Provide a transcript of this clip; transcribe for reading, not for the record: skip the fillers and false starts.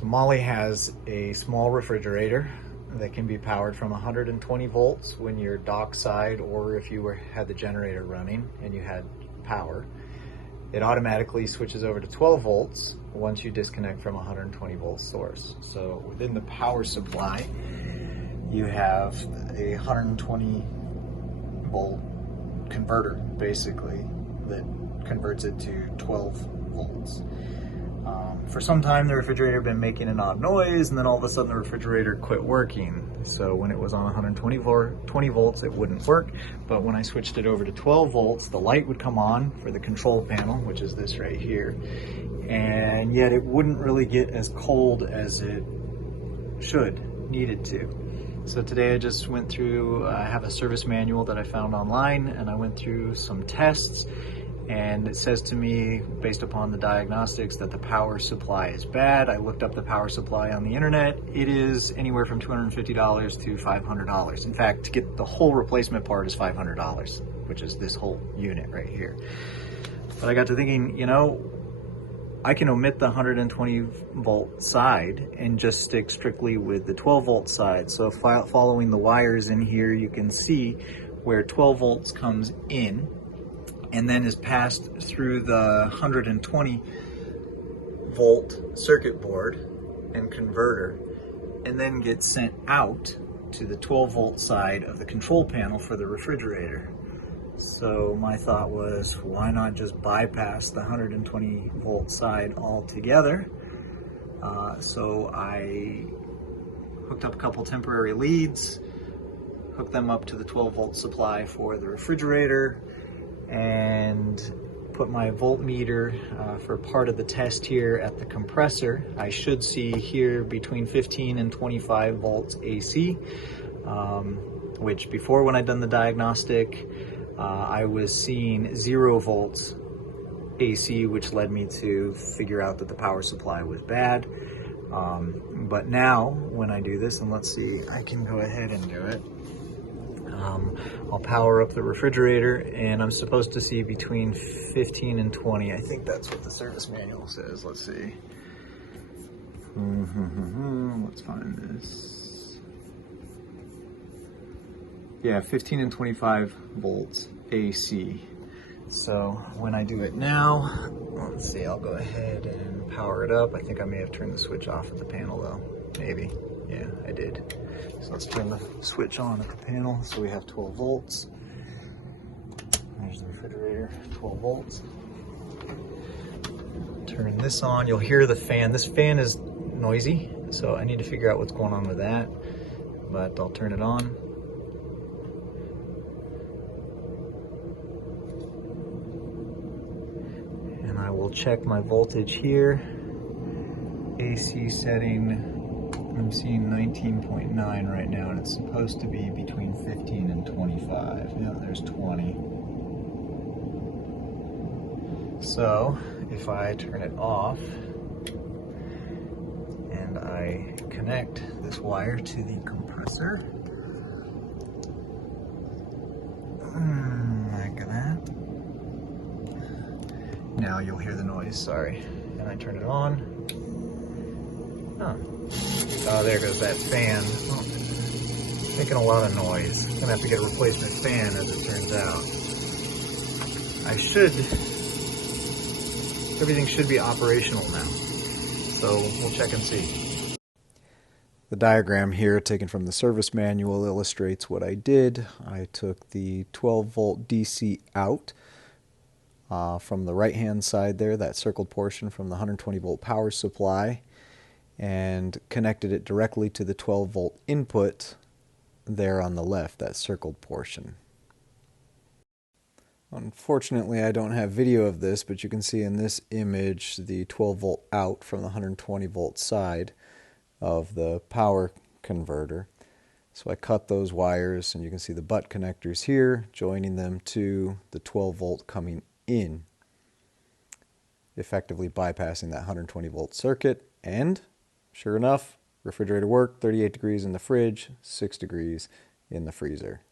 So Molly has a small refrigerator that can be powered from 120 volts when you're dockside, or if you had the generator running and you had power. It automatically switches over to 12 volts once you disconnect from a 120 volt source. So within the power supply, you have a 120 volt converter basically that converts it to 12 volts. For some time the refrigerator had been making an odd noise, and then all of a sudden the refrigerator quit working. So when it was on 120 volts it wouldn't work, but when I switched it over to 12 volts the light would come on for the control panel, which is this right here, and yet it wouldn't really get as cold as it needed to. So today I just went through, I have a service manual that I found online, and I went through some tests, and it says to me, based upon the diagnostics, that the power supply is bad. I looked up the power supply on the internet. It is anywhere from $250 to $500. In fact, to get the whole replacement part is $500, which is this whole unit right here. But I got to thinking, you know, I can omit the 120 volt side and just stick strictly with the 12 volt side. So following the wires in here, you can see where 12 volts comes in and then is passed through the 120 volt circuit board and converter, and then gets sent out to the 12 volt side of the control panel for the refrigerator. So my thought was, why not just bypass the 120 volt side altogether? So I hooked up a couple temporary leads, hooked them up to the 12 volt supply for the refrigerator, and put my voltmeter for part of the test here at the compressor. I should see here between 15 and 25 volts AC, which before, when I'd done the diagnostic, I was seeing 0 volts AC, which led me to figure out that the power supply was bad. But now when I do this, and let's see, I can go ahead and do it. I'll power up the refrigerator, and I'm supposed to see between 15 and 20. I think that's what the service manual says. Let's see. Let's find this. Yeah, 15 and 25 volts AC. So when I do it now, let's see, I'll go ahead and power it up. I think I may have turned the switch off at the panel though, maybe. Yeah, I did. So let's turn the switch on at the panel. So we have 12 volts. There's the refrigerator, 12 volts. Turn this on, you'll hear the fan. This fan is noisy, so I need to figure out what's going on with that, but I'll turn it on. And I will check my voltage here. AC setting, I'm seeing 19.9 right now, and it's supposed to be between 15 and 25. Yeah, there's 20. So if I turn it off and I connect this wire to the compressor, like that. Now you'll hear the noise, sorry. And I turn it on. Oh, there goes that fan. Oh, making a lot of noise. Gonna have to get a replacement fan, as it turns out. Everything should be operational now. So we'll check and see. The diagram here, taken from the service manual, illustrates what I did. I took the 12 volt DC out from the right hand side there, that circled portion from the 120 volt power supply, and connected it directly to the 12 volt input there on the left, that circled portion. Unfortunately, I don't have video of this, but you can see in this image the 12 volt out from the 120 volt side of the power converter. So I cut those wires, and you can see the butt connectors here, joining them to the 12 volt coming in, effectively bypassing that 120 volt circuit. And sure enough, refrigerator worked, 38 degrees in the fridge, 6 degrees in the freezer.